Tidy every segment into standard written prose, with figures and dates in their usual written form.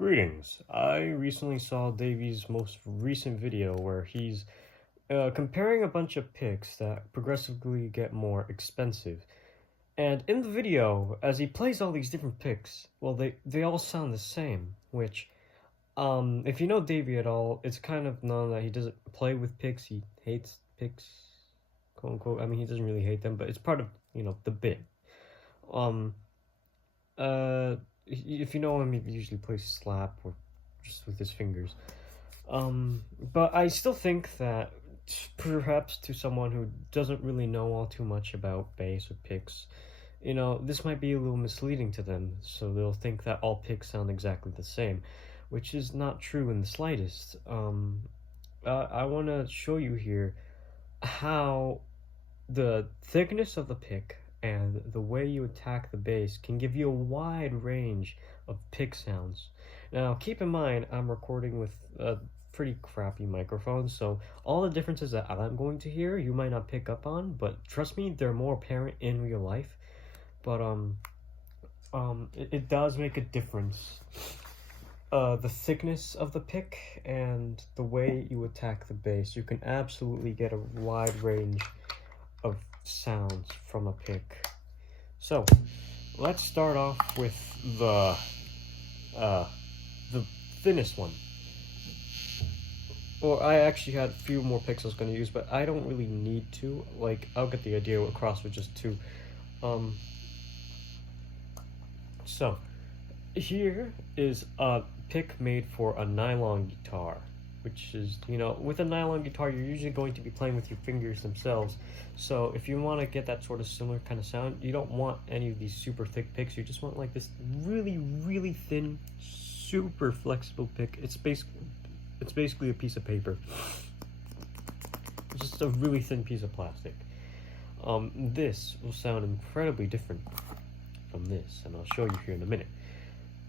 Greetings. I recently saw Davy's most recent video where he's comparing a bunch of picks that progressively get more expensive. And in the video, as he plays all these different picks, well, they all sound the same, which, if you know Davy at all, it's kind of known that he doesn't play with picks, he hates picks, quote unquote. I mean, he doesn't really hate them, but it's part of, the bit. Um, if you know him, he usually plays slap or just with his fingers. But I still think that perhaps to someone who doesn't really know all too much about bass or picks, this might be a little misleading to them, so they'll think that all picks sound exactly the same, which is not true in the slightest. I want to show you here how the thickness of the pick and the way you attack the bass can give you a wide range of pick sounds. Now, keep in mind, I'm recording with a pretty crappy microphone, so all the differences that I'm going to hear, you might not pick up on, but trust me, they're more apparent in real life. But, it does make a difference. The thickness of the pick and the way you attack the bass, you can absolutely get a wide range of sounds from a pick. So let's start off with the thinnest one. Well, I actually had a few more picks I was going to use, but I don't really need to. Like, I'll get the idea across with just two. So here is a pick made for a nylon guitar, which is, with a nylon guitar, you're usually going to be playing with your fingers themselves. So if you want to get that sort of similar kind of sound, you don't want any of these super thick picks. You just want like this really, really thin, super flexible pick. It's basically a piece of paper. It's just a really thin piece of plastic. This will sound incredibly different from this, and I'll show you here in a minute.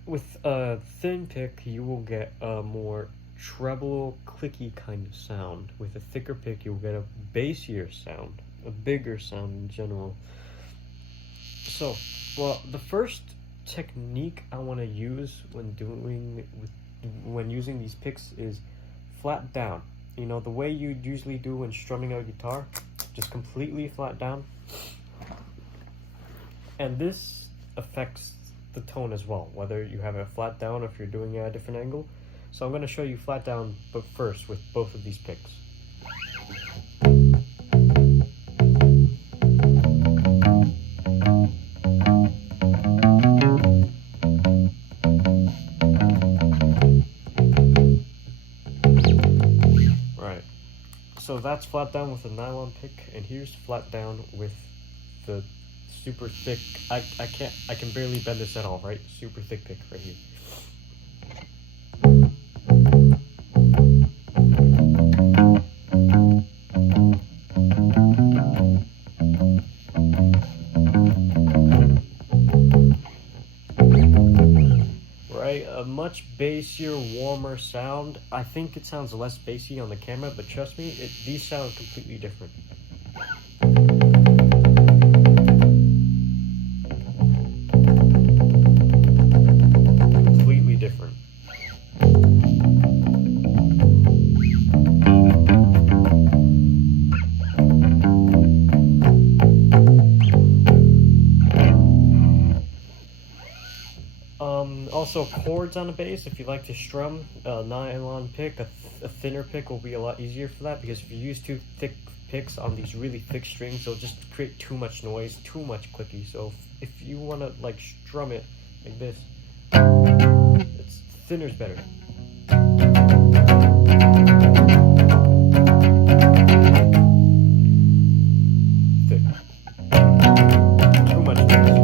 With a thin pick, you will get a more treble, clicky kind of sound. With a thicker pick, you'll get a bassier sound, a bigger sound in general. So, well, the first technique I want to use when using these picks is flat down. The way you usually do when strumming a guitar, just completely flat down. And this affects the tone as well, whether you have it flat down or if you're doing it at a different angle. So I'm going to show you flat down, but first with both of these picks. Right, so that's flat down with a nylon pick, and here's flat down with the super thick, I can barely bend this at all, right? Super thick pick right here. Right, a much bassier, warmer sound. I think it sounds less bassy on the camera, but trust me, these sound completely different. Completely different. Also, chords on a bass, if you like to strum, a nylon pick, a thinner pick will be a lot easier for that, because if you use too thick picks on these really thick strings, they'll just create too much noise, too much clicky. So if you want to like strum it like this, thinner's better. Thick. Too much noise.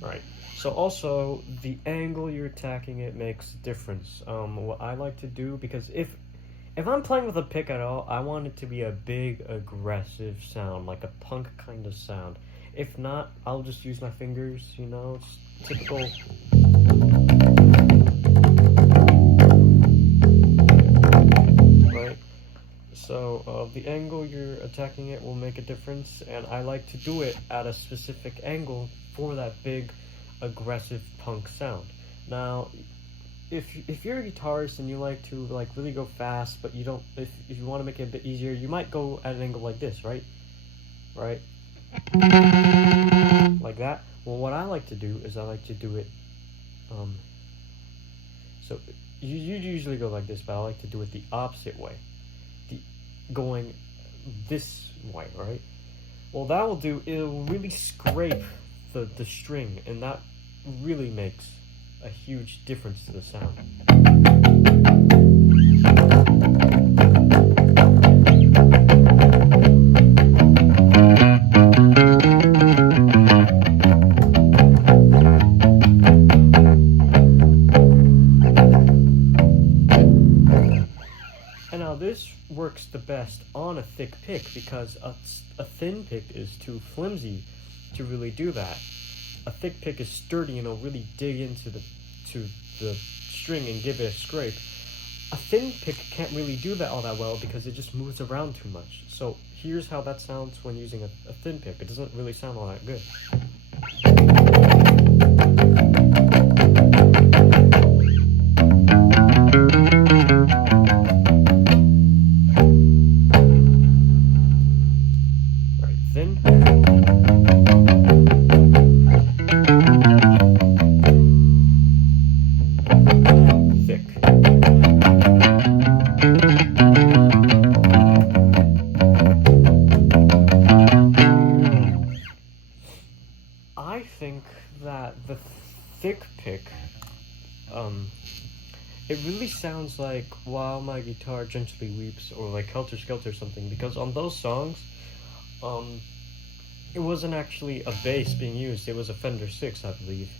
Right. So also, the angle you're attacking it makes a difference. What I like to do, because if I'm playing with a pick at all, I want it to be a big, aggressive sound, like a punk kind of sound. If not, I'll just use my fingers, it's typical. Right? So, the angle you're attacking it will make a difference, and I like to do it at a specific angle for that big, aggressive punk sound. Now, if you're a guitarist and you like to like really go fast, but you don't, if you want to make it a bit easier, you might go at an angle like this, right? Right? Like that. Well, what I like to do is I like to do it, so you usually go like this, but I like to do it the opposite way. Going this way, right? Well, that will do, it'll really scrape the string, and that really makes a huge difference to the sound. And now this works the best on a thick pick because a thin pick is too flimsy to really do that. A thick pick is sturdy and it'll really dig into the string and give it a scrape. A thin pick can't really do that all that well because it just moves around too much. So here's how that sounds when using a thin pick. It doesn't really sound all that good. Alright, thin. I think that the thick pick, it really sounds like While My Guitar Gently Weeps or like Helter Skelter or something, because on those songs, it wasn't actually a bass being used, it was a Fender 6, I believe.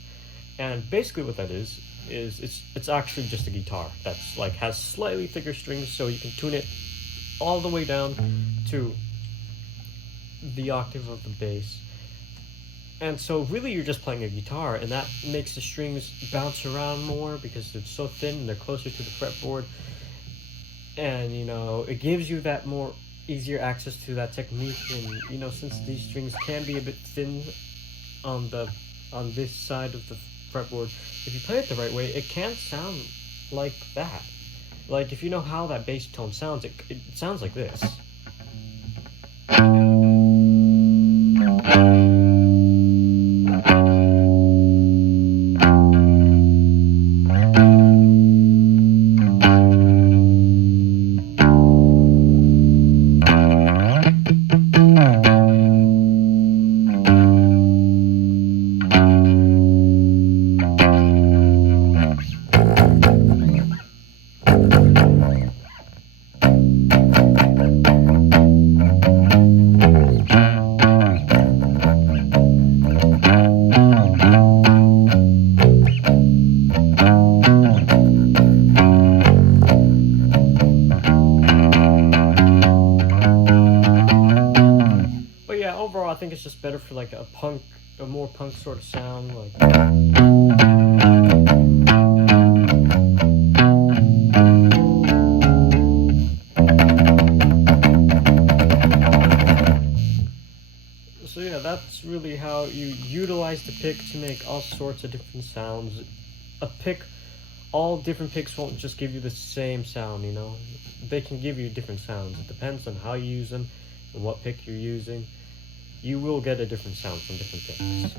And basically what that is it's actually just a guitar that's like has slightly thicker strings, so you can tune it all the way down to the octave of the bass. And so really you're just playing a guitar, and that makes the strings bounce around more because they're so thin and they're closer to the fretboard. And you know, it gives you that more easier access to that technique. And you know, since these strings can be a bit thin on this side of the fretboard, if you play it the right way, it can sound like that. Like if you know how that bass tone sounds, it sounds like this. Overall, I think it's just better for like a more punk sort of sound, like. So yeah, that's really how you utilize the pick to make all sorts of different sounds. All different picks won't just give you the same sound, you know. They can give you different sounds. It depends on how you use them and what pick you're using. You will get a different sound from different picks.